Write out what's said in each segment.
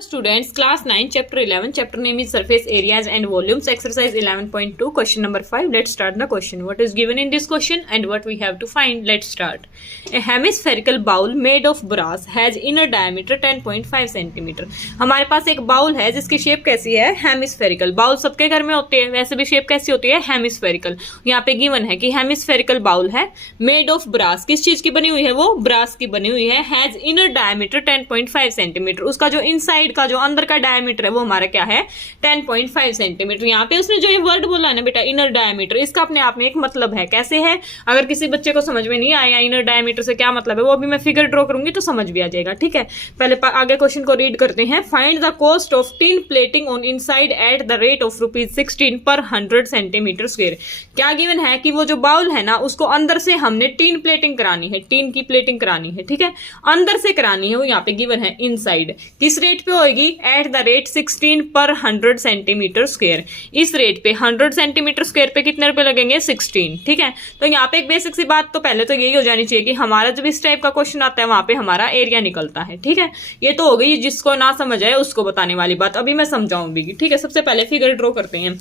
Students, class 9, chapter 11, chapter name is surface areas and volumes, exercise 11.2, question number 5. Let's start the question. What is given in this question and what we have to find? Let's start. A hemispherical bowl made of brass has inner diameter 10.5 cm. हमारे पास एक bowl है जिसकी shape कैसी है? Hemispherical. Bowl सबके घर में होती है, वैसे भी शेप कैसी होती है? हेमिस्फेरिकल. यहाँ पे गिवन है कि हेमिस्फेरिकल बाउल है मेड ऑफ ब्रास. किस चीज की बनी हुई है? वो ब्रास की बनी हुई है. Has inner diameter 10.5 centimetre. उसका जो इनसाइड का जो अंदर का डायमीटर है वो हमारा क्या है? 10.5 सेंटीमीटर. यहाँ पे उसने जो ये वर्ड बोला ना बेटा इनर डायमीटर, इसका अपने आप में एक मतलब है. कैसे है? अगर किसी बच्चे को समझ में नहीं आया इनर डायमीटर से क्या मतलब है, वो अभी मैं फिगर ड्रॉ करूंगी तो समझ भी आ जाएगा. ठीक है, पहले आगे क्वेश्चन को रीड करते हैं. Find the cost of tin plating on inside at the rate of ₹16 पर 100 सेंटीमीटर स्क्वायर. क्या गिवन है कि वो जो बाउल है ना उसको अंदर से हमने टीन प्लेटिंग करानी है, टीन की प्लेटिंग करानी है. ठीक है, अंदर से करानी है, वो यहाँ पे गिवन है इनसाइड. किस रेट पे होगी? एट द रेट 16 पर 100 सेंटीमीटर स्क्वायर. इस रेट पे 100 सेंटीमीटर स्क्वायर पे कितने रुपए लगेंगे? 16. ठीक है, तो यहाँ पे एक बेसिक सी बात तो पहले तो यही हो जानी चाहिए कि हमारा जब इस टाइप का क्वेश्चन आता है वहां पे हमारा एरिया निकलता है. ठीक है, ये तो हो गई जिसको ना समझ आए उसको बताने वाली बात. अभी मैं समझाऊंगी. ठीक है, सबसे पहले फिगर ड्रॉ करते हैं.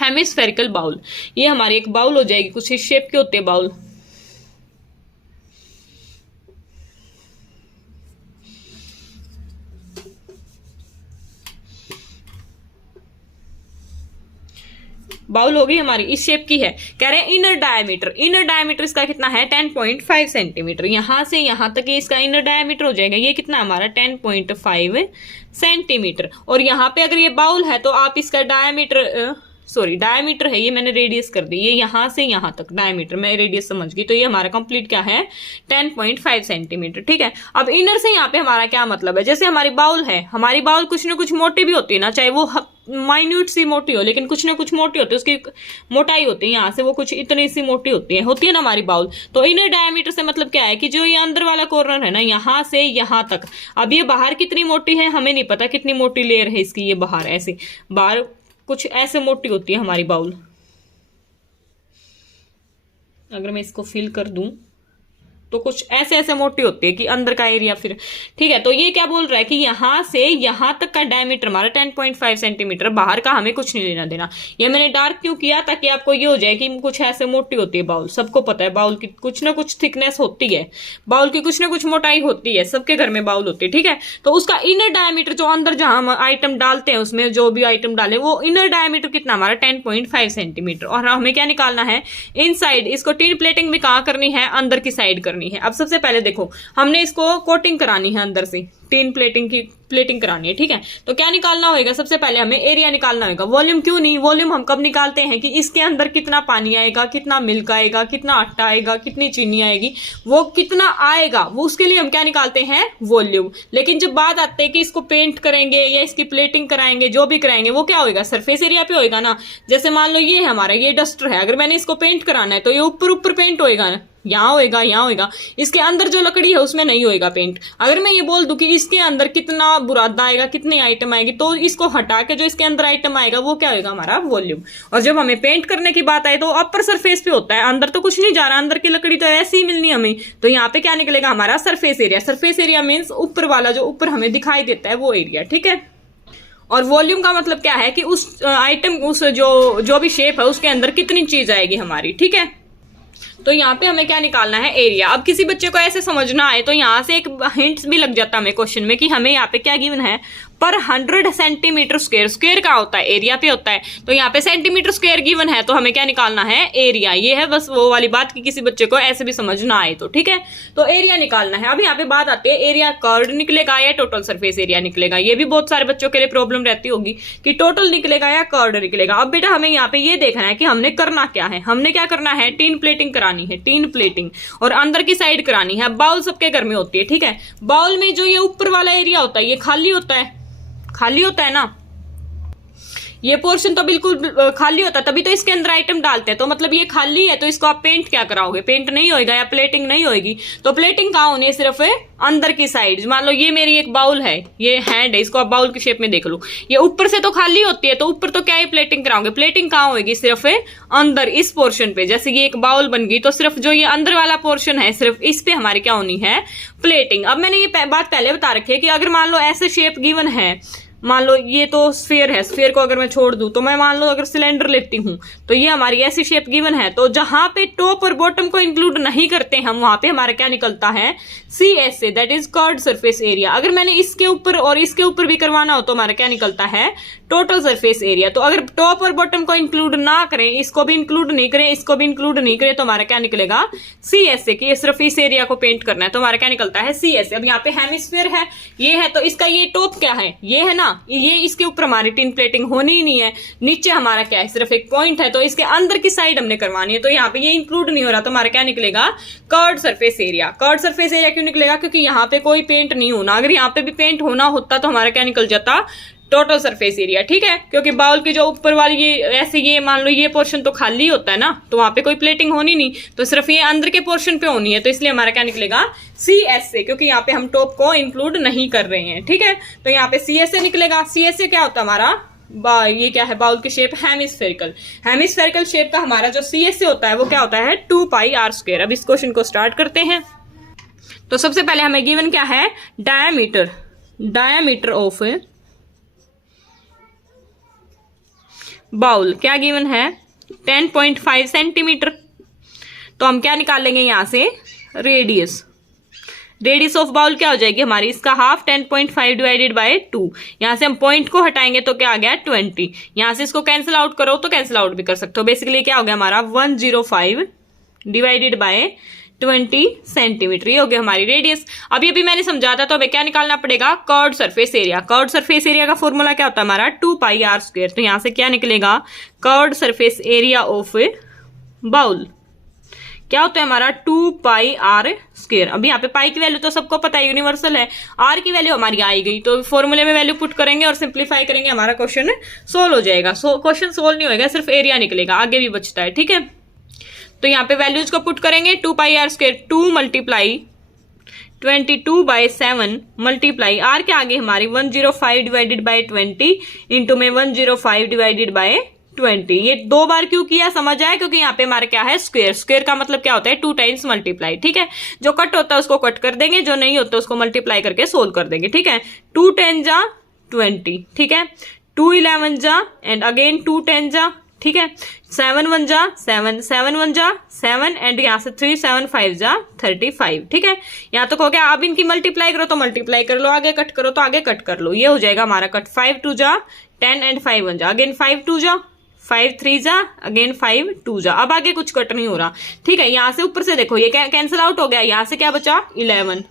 हेमिस्फेरिकल बाउल, ये हमारी एक बाउल हो जाएगी. कुछ इस शेप के होते हैं बाउल. बाउल होगी हमारी, इस शेप की है. कह रहे हैं इनर डायमीटर. इनर डायमीटर इसका कितना है? 10.5 सेंटीमीटर. यहां से यहां तक ये इसका इनर डायमीटर हो जाएगा. ये कितना हमारा? 10.5 सेंटीमीटर. और यहाँ पे अगर ये बाउल है तो आप इसका डायमीटर डायमीटर है, ये मैंने रेडियस कर दी. ये यहां से यहां तक डायमीटर, मैं रेडियस समझ गई. तो ये हमारा कंप्लीट क्या है? 10.5 सेंटीमीटर. ठीक है, अब इनर से यहाँ पे हमारा क्या मतलब है? जैसे हमारी बाउल है, हमारी बाउल कुछ ना कुछ मोटी भी होती है ना, चाहे वो माइन्यूट सी मोटी हो, लेकिन कुछ ना कुछ मोटी होती है, उसकी मोटाई होती है. यहाँ से वो कुछ इतनी सी मोटी होती है ना हमारी बाउल. तो इनर डायमीटर से मतलब क्या है कि जो ये अंदर वाला कॉर्नर है ना, यहाँ से यहाँ तक. अब ये बाहर कितनी मोटी है हमें नहीं पता, कितनी मोटी लेयर है इसकी. ये बाहर ऐसे, बाहर कुछ ऐसे मोटी होती है हमारी बाउल. अगर मैं इसको फिल कर दूं तो कुछ ऐसे ऐसे मोटी होती है कि अंदर का एरिया फिर. ठीक है, तो ये क्या बोल रहा है कि यहां से यहां तक का डायमीटर हमारा 10.5 सेंटीमीटर. बाहर का हमें कुछ नहीं लेना देना. ये मैंने डार्क क्यों किया? ताकि आपको ये हो जाए कि कुछ ऐसे मोटी होती है बाउल. सबको पता है बाउल की कुछ ना कुछ थिकनेस होती है, बाउल की कुछ ना कुछ मोटाई होती है, सबके घर में बाउल होती है. ठीक है, तो उसका इनर डायमीटर जो अंदर जहां हम आइटम डालते हैं उसमें जो भी आइटम डाले वो इनर डायमीटर कितना हमारा? 10.5 सेंटीमीटर. और हमें क्या निकालना है? इनसाइड. इसको टिन प्लेटिंग भी कहाँ करनी है? अंदर की साइड करनी है. अब सबसे पहले देखो, हमने इसको कोटिंग करानी है अंदर से, टिन प्लेटिंग की प्लेटिंग करानी है. ठीक है, तो क्या निकालना होगा? सबसे पहले हमें एरिया निकालना होगा. वॉल्यूम क्यों नहीं? वॉल्यूम हम कब निकालते हैं कि इसके अंदर कितना पानी आएगा, कितना मिल्क आएगा, कितना आटा आएगा, कितनी चीनी आएगी, वो कितना आएगा, वो उसके लिए हम क्या निकालते हैं? वॉल्यूम. लेकिन जब बात आती है कि इसको पेंट करेंगे या इसकी प्लेटिंग कराएंगे, जो भी कराएंगे वो क्या होगा? सरफेस एरिया पे होगा ना. जैसे मान लो ये है हमारा, ये डस्टर है, अगर मैंने इसको पेंट कराना है तो ये ऊपर ऊपर पेंट होएगा ना, यहाँ होएगा, यहाँ होएगा. इसके अंदर जो लकड़ी है उसमें नहीं होएगा पेंट. अगर मैं ये बोल दूं कि इसके अंदर कितना बुरादा आएगा, कितनी आइटम आएगी, तो इसको हटा के जो इसके अंदर आइटम आएगा वो क्या होएगा? हमारा वॉल्यूम. और जब हमें पेंट करने की बात आए तो अपर सरफेस पे होता है, अंदर तो कुछ नहीं जा रहा, अंदर की लकड़ी तो ऐसी ही मिलनी हमें. तो यहाँ पे क्या निकलेगा? हमारा surface area. Surface area means ऊपर वाला जो ऊपर हमें दिखाई देता है वो एरिया. ठीक है, और वॉल्यूम का मतलब क्या है कि उस आइटम, उस जो भी शेप है उसके अंदर कितनी चीज आएगी हमारी. ठीक है, तो यहाँ पे हमें क्या निकालना है? एरिया. अब किसी बच्चे को ऐसे समझना आए तो यहाँ से एक हिंट्स भी लग जाता है हमें क्वेश्चन में कि हमें यहाँ पे क्या गिवन है? पर 100 सेंटीमीटर स्क्वायर. स्क्वायर का होता है? एरिया पे होता है. तो यहाँ पे सेंटीमीटर स्क्वायर गिवन है तो हमें क्या निकालना है? एरिया. ये है बस वो वाली बात कि किसी बच्चे को ऐसे भी समझ ना आए तो. ठीक है, तो एरिया निकालना है. अब यहाँ पे बात आती है एरिया कर्व्ड निकलेगा या टोटल सरफेस एरिया निकलेगा. ये भी बहुत सारे बच्चों के लिए प्रॉब्लम रहती होगी कि टोटल निकलेगा या कर्व्ड निकलेगा. अब बेटा हमें यहाँ पे ये देखना है कि हमने करना क्या है. हमने क्या करना है? टिन प्लेटिंग करानी है, टिन प्लेटिंग, और अंदर की साइड करानी है. बाउल सबके घर में होती है. ठीक है, बाउल में जो ये ऊपर वाला एरिया होता है ये खाली होता है, खाली होता है ना. ये पोर्शन तो बिल्कुल खाली होता, तभी तो इसके अंदर आइटम डालते हैं। तो मतलब ये खाली है, तो इसको आप पेंट क्या कराओगे, पेंट नहीं होएगा या प्लेटिंग नहीं होएगी। तो प्लेटिंग कहाँ होनी है, सिर्फ अंदर की साइड। मान लो ये मेरी एक बाउल है, ये हैंड है, इसको आप बाउल की शेप में देख लो, ये ऊपर से तो खाली होती है, तो ऊपर तो क्या ही प्लेटिंग कराओगे। प्लेटिंग कहाँ होगी, सिर्फ अंदर इस पोर्शन पे। जैसे ये एक बाउल बन गई, तो सिर्फ जो ये अंदर वाला पोर्शन है, सिर्फ इस पे हमारी क्या होनी है, प्लेटिंग। अब मैंने ये बात पहले बता रखी है कि अगर मान लो ऐसे शेप गिवन है, मान लो ये तो स्फीयर है, स्फीयर को अगर मैं छोड़ दूं, तो मैं मान लो अगर सिलेंडर लेती हूं, तो ये हमारी ऐसी शेप गिवन है, तो जहां पे टॉप और बॉटम को इंक्लूड नहीं करते हम, वहां पे हमारा क्या निकलता है, CSA, that is curved surface area. अगर मैंने इसके ऊपर और इसके ऊपर भी करवाना हो, तो हमारा क्या निकलता है, टोटल सरफेस एरिया। तो अगर टॉप और बॉटम को इंक्लूड ना करें, इसको भी इंक्लूड नहीं करें, इसको भी इंक्लूड नहीं करें, तो हमारा क्या निकलेगा, CSA, कि ये सिर्फ इस एरिया को पेंट करना है, तो हमारा क्या निकलता है, CSA। अब यहाँ पे हेमिस्फीयर है, ये है, तो इसका ये टॉप क्या है, ये है ना, ये इसके ऊपर हमारी टिन प्लेटिंग होनी ही नहीं है। नीचे हमारा क्या है, सिर्फ एक पॉइंट है, तो इसके अंदर की साइड हमने करवानी है, तो यहाँ पे ये इंक्लूड नहीं हो रहा, तो हमारा क्या निकलेगा, curved surface area. Curved surface area क्यों निकलेगा, क्योंकि यहाँ पे कोई पेंट नहीं होना। अगर यहाँ पे भी पेंट होना होता, तो हमारा क्या निकल जाता, टोटल सरफेस एरिया। ठीक है, क्योंकि बाउल की जो ऊपर वाली ये ऐसे, ये मान लो ये पोर्शन तो खाली होता है ना, तो वहां पे कोई प्लेटिंग होनी नहीं, तो सिर्फ ये अंदर के पोर्शन पे होनी है, तो इसलिए हमारा क्या निकलेगा, CSA, क्योंकि यहाँ पे हम टॉप को इंक्लूड नहीं कर रहे हैं। ठीक है, तो यहाँ पे CSA निकलेगा। CSA क्या होता है हमारा, ये क्या है, बाउल की शेप हेमिस्फेरिकल। हेमिस्फेरिकल शेप का हमारा जो CSA होता है, वो क्या होता है, 2πr²। अब इस क्वेश्चन को स्टार्ट करते हैं। तो सबसे पहले हमें गिवन क्या है, डायामीटर ऑफ बाउल क्या गिवन है, 10.5 सेंटीमीटर। तो हम क्या निकालेंगे यहां से, रेडियस ऑफ बाउल क्या हो जाएगी हमारी, इसका हाफ, 10.5 डिवाइडेड बाय 2। यहां से हम पॉइंट को हटाएंगे तो क्या आ गया, 20। यहां से इसको कैंसिल आउट करो तो कैंसिल आउट भी कर सकते हो। बेसिकली क्या हो गया हमारा, 105 डिवाइडेड बाय 20 सेंटीमीटर, ये हो गया हमारी रेडियस। अभी अभी मैंने समझा था, तो हमें क्या निकालना पड़ेगा, curved surface area. Curved surface area का फॉर्मूला क्या होता है हमारा, 2πr²। तो यहां से क्या निकलेगा, curved surface area of bowl क्या होता है हमारा, 2πr²। अब यहाँ पे पाई की वैल्यू तो सबको पता है, यूनिवर्सल है। आर की वैल्यू हमारी आई गई, तो फॉर्मूले में वैल्यू पुट करेंगे और सिंप्लीफाई करेंगे, हमारा क्वेश्चन सोल्व हो जाएगा। क्वेश्चन सोल्व नहीं होगा, सिर्फ एरिया निकलेगा, आगे भी बचता है। ठीक है, तो यहाँ पे वैल्यूज को पुट करेंगे, 2πr², 2 मल्टीप्लाई 22/7 मल्टीप्लाई आर के आगे हमारी 105 डिवाइडेड बाय 20 इंटू में 105 डिवाइडेड बाय 20। ये 2 बार क्यों किया समझ आया, क्योंकि यहाँ पे हमारा क्या है, स्क्वायर। स्क्वायर का मतलब क्या होता है, 2 टाइम्स मल्टीप्लाई। ठीक है, जो कट होता है उसको कट कर देंगे, जो नहीं होता उसको मल्टीप्लाई करके सोल्व कर देंगे। ठीक है, 2 10 जा 20, ठीक है, 2 11 जा एंड अगेन 2 10 जा, ठीक है, 7 1 जा 7, 7 1 जा 7 एंड यहाँ से 3 7 5 जा 35। ठीक है, यहाँ तक हो गया। अब इनकी मल्टीप्लाई करो तो मल्टीप्लाई कर लो, आगे कट करो तो आगे कट कर लो, ये हो जाएगा हमारा कट। 5 2 जा 10 एंड 5 1 जा, अगेन 5 2 जा 5 3 जा, अगेन 5 2 जा। अब आगे कुछ कट नहीं हो रहा। ठीक है, यहाँ से ऊपर से देखो ये कैंसिल आउट हो गया, यहाँ से क्या बचा 11,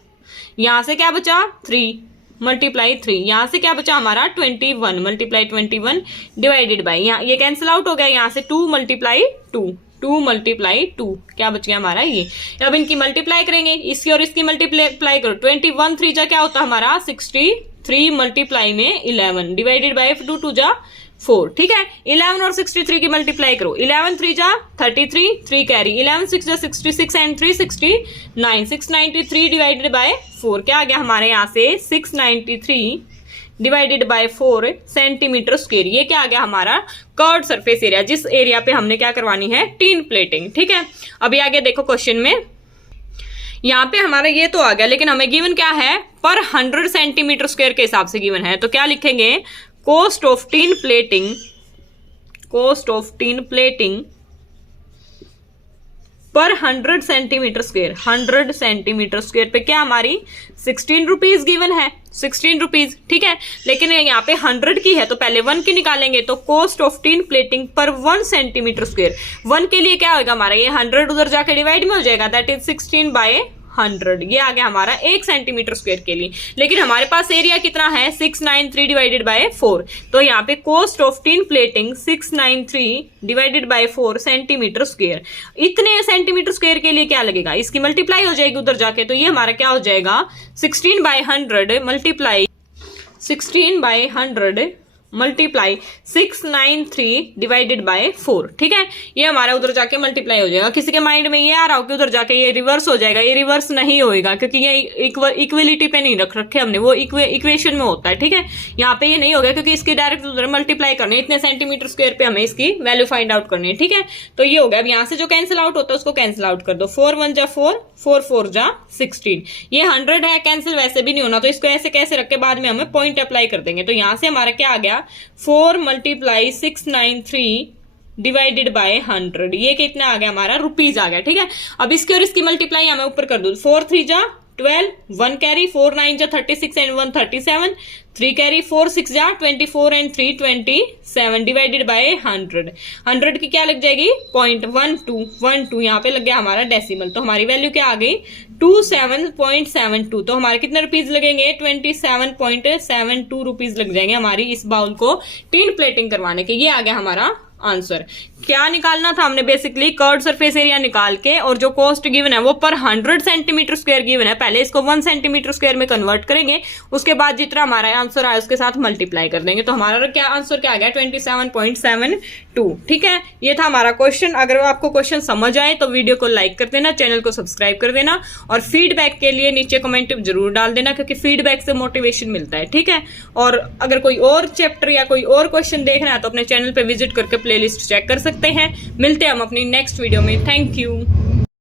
यहाँ से क्या बचा 3 मल्टीप्लाई 3, यहाँ से क्या बचा हमारा 21 मल्टीप्लाई 21 डिवाइडेड बाई, यहाँ ये कैंसिल आउट हो गया, यहाँ से 2 मल्टीप्लाई 2, 2 मल्टीप्लाई 2 क्या बच गया हमारा ये। अब इनकी मल्टीप्लाई करेंगे, इसकी और इसकी मल्टीप्लाई करो, 21 3 जा क्या होता है हमारा 63 मल्टीप्लाई में 11 डिवाइडेड बाई 2 2 जा 4। ठीक है, 11 और 63 की मल्टीप्लाई करो, 11 3 जा 33 3 कैरी, 11 6 जा 66 एंड 3 69, 693 डिवाइडेड बाय 4 क्या आ गया हमारे यहाँ से 693 डिवाइडेड बाय 4 सेंटीमीटर स्क्वायर। ये क्या आ गया हमारा कर्व्ड सरफेस एरिया, जिस एरिया पे हमने क्या करवानी है टीन प्लेटिंग। ठीक है, अभी आगे देखो क्वेश्चन में, यहाँ पे हमारा ये तो आ गया, लेकिन हमें गिवन क्या है पर 100 सेंटीमीटर स्क्वायर के हिसाब से गिवन है। तो क्या लिखेंगे, cost of tin plating पर 100 सेंटीमीटर स्क्वायर, 100 सेंटीमीटर स्क्वायर पे क्या हमारी 16 रुपीज गिवन है, 16 रुपीज। ठीक है, लेकिन यहाँ पे 100 की है तो पहले 1 की निकालेंगे, तो कॉस्ट ऑफ टीन प्लेटिंग पर 1 सेंटीमीटर स्क्वायर, 1 के लिए क्या होगा हमारा, ये 100 उधर जाके डिवाइड में हो जाएगा, दैट इज 16/100, ये आ गया हमारा 1 सेंटीमीटर स्क्वायर के लिए। लेकिन हमारे पास एरिया कितना है 693 डिवाइडेड बाय 4, तो यहाँ पे cost of tin plating 693 divided by 4 centimetre square. इतने सेंटीमीटर स्क्वायर के लिए क्या लगेगा, इसकी मल्टीप्लाई हो जाएगी उधर जाके, तो ये हमारा क्या हो जाएगा 16/100 मल्टीप्लाई 16/100 मल्टीप्लाई 693 डिवाइडेड बाय 4। ठीक है, ये हमारा उधर जाके मल्टीप्लाई हो जाएगा। किसी के माइंड में ये आ रहा हो कि उधर जाके ये रिवर्स हो जाएगा, ये रिवर्स नहीं होएगा क्योंकि ये इक्वलिटी पे नहीं रख रखे हमने, वो इक्वेशन में होता है। ठीक है, यहाँ पे ये नहीं होगा क्योंकि इसकी डायरेक्ट उधर मल्टीप्लाई करनी है, इतने सेंटीमीटर स्क्वायर पे हमें इसकी वैल्यू फाइंड आउट करनी है। ठीक है, तो ये हो गया। अब यहाँ से जो कैंसिल आउट होता है उसको कैंसिल आउट कर दो। 4 1 जा 4, 4 4 जा 16। ये 100 है, कैंसिल वैसे भी नहीं होना, तो इसको ऐसे कैसे रख के बाद में हमें पॉइंट अप्लाई कर देंगे। तो यहां से हमारा क्या आ गया, 4 मल्टीप्लाई 693 डिवाइडेड बाय 100। ये कितना आ गया हमारा, रुपीज आ गया। ठीक है, अब इसकी और इसकी मल्टीप्लाई हमें ऊपर कर दो। 4 3 जा 12, 1 कैरी, 4 9 जा 36 एंड 1 37, 3 कैरी, 4 6 जा 24 एंड 3 27 डिवाइडेड बाय 100। 100 की क्या लग जाएगी, 0.1212, यहाँ पे लग गया हमारा डेसिमल। तो हमारी वैल्यू क्या आ गई, 27.72। तो हमारे कितने रुपीज लगेंगे, 27.72 रुपीज लग जाएंगे हमारी इस बाउल को टिन प्लेटिंग करवाने के। ये आ गया हमारा आंसर। क्या निकालना था हमने, बेसिकली कर्व्ड सरफेस एरिया निकाल के, और जो कॉस्ट गिवन है वो पर 100 सेंटीमीटर स्क्वायर गिवन है। पहले इसको 1 सेंटीमीटर स्क्वायर में कन्वर्ट करेंगे, उसके बाद जितना हमारा आंसर आया उसके साथ मल्टीप्लाई कर देंगे। तो हमारा क्या आंसर क्या आ गया, 27.72। ठीक है, ये था हमारा क्वेश्चन। अगर आपको क्वेश्चन समझ आए तो वीडियो को लाइक कर देना, चैनल को सब्सक्राइब कर देना, और फीडबैक के लिए नीचे कमेंट जरूर डाल देना क्योंकि फीडबैक से मोटिवेशन मिलता है। ठीक है, और अगर कोई और चैप्टर या कोई और क्वेश्चन देखना है तो अपने चैनल पे विजिट करके प्लेलिस्ट चेक कर सकते हैं। मिलते हैं हम अपनी नेक्स्ट वीडियो में। Thank you.